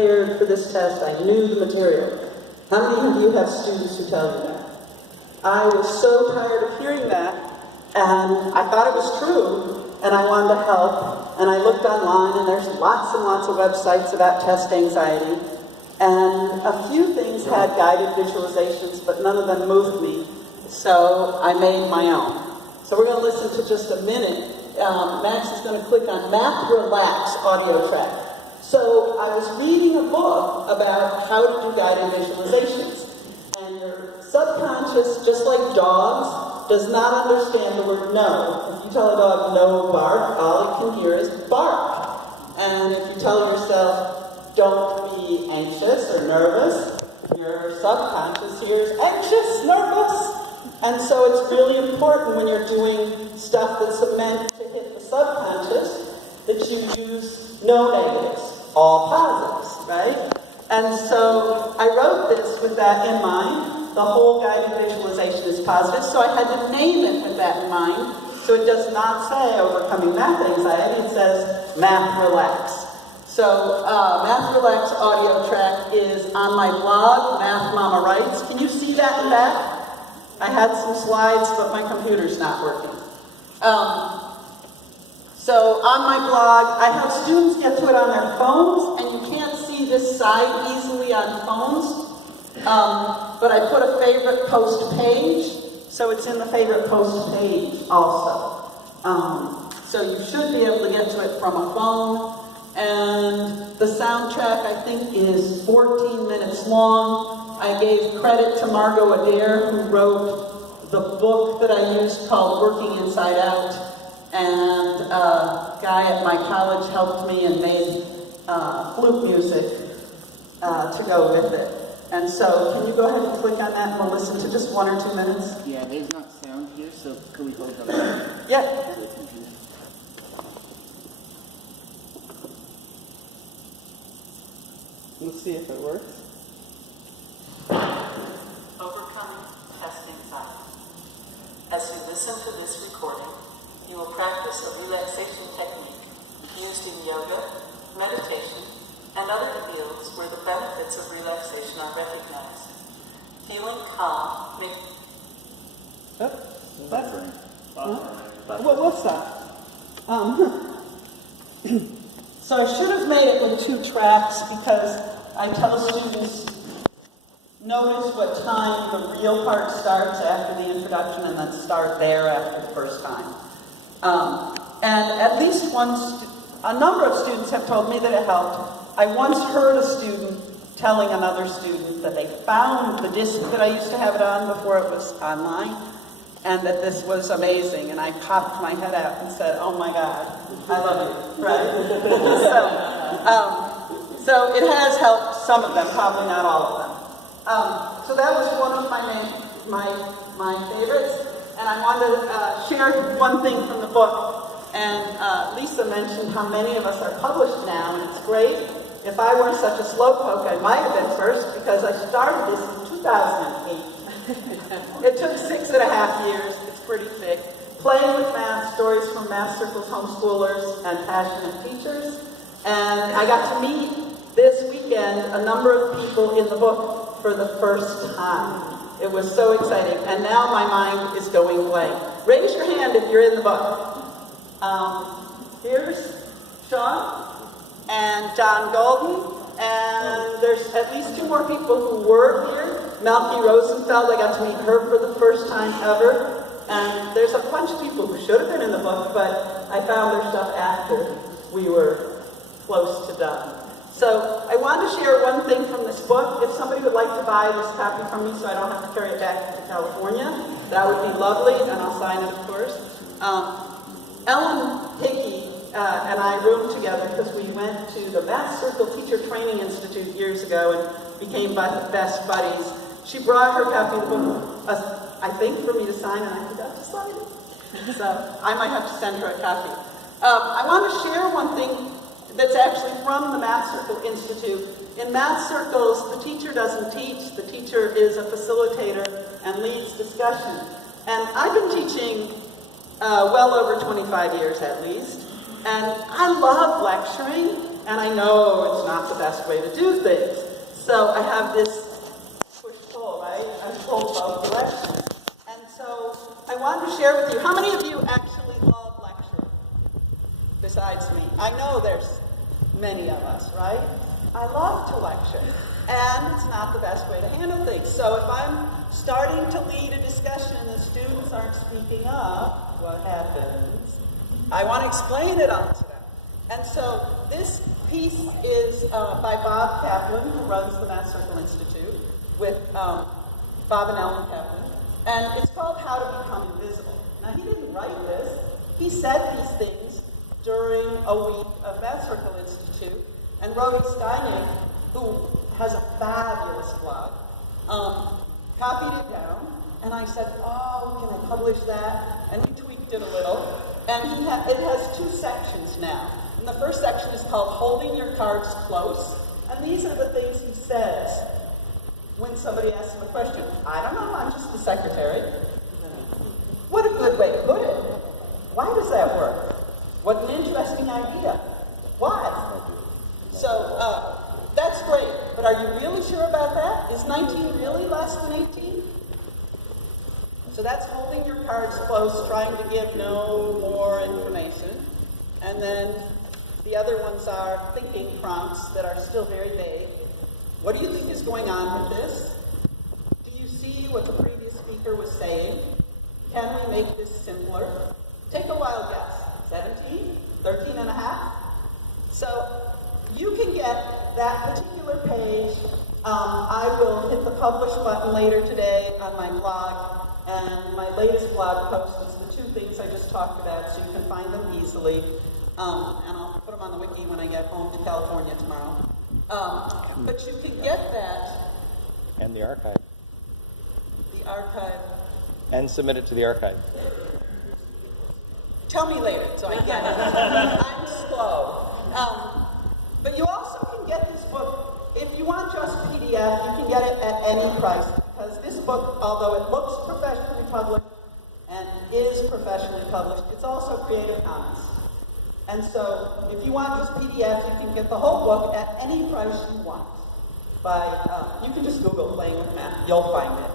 prepared for this test. I knew the material. How many of you have students who tell you that? I was so tired of hearing that, and I thought it was true, and I wanted to help, and I looked online, and there's lots and lots of websites about test anxiety, and a few things had guided visualizations, but none of them moved me, so I made my own. So we're going to listen to just a minute. Max is going to click on Math Relax audio track. So I was reading a book about how to do guided visualizations. And your subconscious, just like dogs, does not understand the word no. If you tell a dog no bark, all it can hear is bark. And if you tell yourself don't be anxious or nervous, your subconscious hears anxious, nervous. And so it's really important when you're doing stuff that's meant to hit the subconscious that you use no negatives. All positives, right? And so I wrote this with that in mind. The whole guided visualization is positive, so I had to name it with that in mind. So it does not say overcoming math anxiety, it says Math Relax. So Math Relax audio track is on my blog, Math Moma Writes. Can you see that in back? I had some slides, but my computer's not working. So on my blog, I have students get to it on their phones, and you can't see this side easily on phones, but I put a favorite post page, so it's in the favorite post page also. So you should be able to get to it from a phone, and the soundtrack, I think, is 14 minutes long. I gave credit to Margot Adair, who wrote the book that I used called Working Inside Out. And a guy at my college helped me and made flute music to go with it. And so, can you go ahead and click on that and we'll listen to just 1 or 2 minutes? Yeah, there's not sound here, so can we hold on that? Yeah. Let's see if it works. Overcoming test anxiety. As you listen to this recording, you will practice a relaxation technique used in yoga, meditation, and other fields where the benefits of relaxation are recognized. Feeling calm may... What's that? So I should have made it with 2 tracks because I tell students, notice what time the real part starts after the introduction and then start there after the first time. And at least a number of students have told me that it helped. I once heard a student telling another student that they found the disc that I used to have it on before it was online, and that this was amazing. And I popped my head out and said, "Oh my God, I love you!" Right? So it has helped some of them, probably not all of them. So that was one of my favorites. And I wanted to share one thing from the book. And Lisa mentioned how many of us are published now, and it's great. If I weren't such a slowpoke, I might have been first, because I started this in 2008. It took 6.5 years. It's pretty thick. Playing with math, stories from Math Circle's homeschoolers and passionate teachers. And I got to meet this weekend a number of people in the book for the first time. It was so exciting, and now my mind is going blank. Raise your hand if you're in the book. Here's Sean and John Golden, and there's at least 2 more people who were here. Melky Rosenfeld, I got to meet her for the first time ever, and there's a bunch of people who should have been in the book, but I found their stuff after we were close to done. So I want to share one thing from this book. If somebody would like to buy this copy from me so I don't have to carry it back to California, that would be lovely, and I'll sign it, of course. Ellen Hickey and I roomed together because we went to the Math Circle Teacher Training Institute years ago and became best buddies. She brought her copy of the book, I think, for me to sign, and I forgot to sign it. So I might have to send her a copy. I want to share one thing that's actually from the Math Circle Institute. In Math Circles, the teacher doesn't teach. The teacher is a facilitator and leads discussion. And I've been teaching well over 25 years at least. And I love lecturing, and I know it's not the best way to do things. So I have this push-pull, right? I'm pulled both directions. And so I wanted to share with you, how many of you actually love lecturing besides me? I know there's many of us, right? I love to lecture, and it's not the best way to handle things. So if I'm starting to lead a discussion and the students aren't speaking up, what happens? I want to explain it all to them. And so this piece is by Bob Kaplan, who runs the Math Circle Institute, with Bob and Ellen Kaplan, and it's called How to Become Invisible. Now, he didn't write this. He said these things during a week of Math Circle Institute, and Rohit Steinig, who has a fabulous blog, copied it down, and I said, oh, can I publish that? And we tweaked it a little, and it has 2 sections now. And the first section is called Holding Your Cards Close, and these are the things he says when somebody asks him a question. I don't know, I'm just the secretary. What a good way to put it. Why does that work? What an interesting idea. Why? So, that's great, but are you really sure about that? Is 19 really less than 18? So that's holding your cards close, trying to give no more information. And then the other ones are thinking prompts that are still very vague. What do you think is going on with this? Do you see what the previous speaker was saying? Can we make this simpler? Take a wild guess. 17? 13 and a half? So you can get that particular page. I will hit the publish button later today on my blog, and my latest blog post is the 2 things I just talked about, so you can find them easily. And I'll put them on the wiki when I get home to California tomorrow. But you can get that. And the archive. The archive. And submit it to the archive. Tell me later, so I get it. I'm slow. But you also can get this book, if you want just PDF, you can get it at any price, because this book, although it looks professionally published and is professionally published, it's also Creative Commons. And so if you want just PDF, you can get the whole book at any price you want. You can just Google Playing with Math, you'll find it.